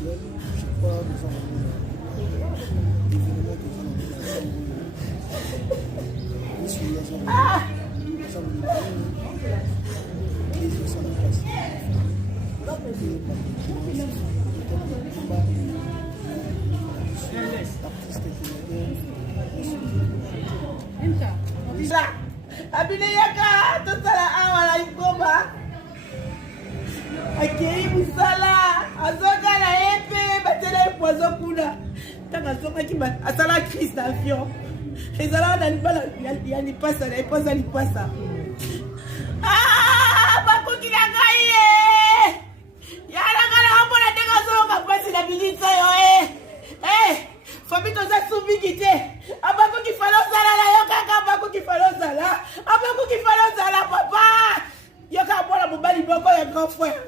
culturel, je crois que nous avons événements que nous allons sur les hommes. Nous avons les sur la place. Abineyaka tosala awa na Igoma akei musala azokala epe batela epozo kuna tanga sokaki asala crise d'avion ezala na libala ya lipasa na epoza lipasa bakoki na ngai ye yalangala wambona tenga zoka pasi na bilisa yo Fami toza subiki te. Abako ki falo sala la yo kaka abako ki falo sala. Abako ki falo sala papa. Yo ka bona mobali boko ya grand frère.